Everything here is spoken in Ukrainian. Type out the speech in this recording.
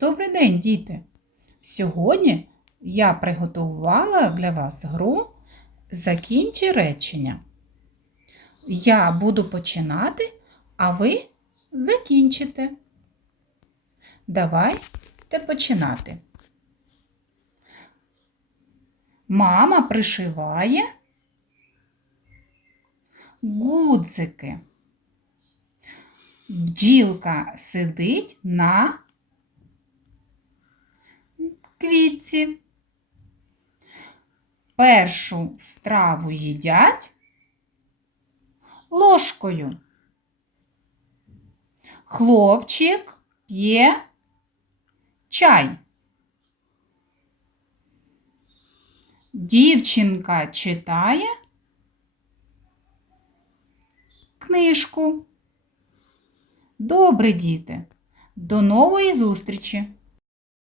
Добрий день, діти! Сьогодні я приготувала для вас гру Закінчи речення. Я буду починати, а ви закінчите. Давайте починати. Мама пришиває гудзики. Бджілка сидить на квітці. Першу страву їдять ложкою. Хлопчик п'є чай. Дівчинка читає книжку. Добре, діти. До нової зустрічі!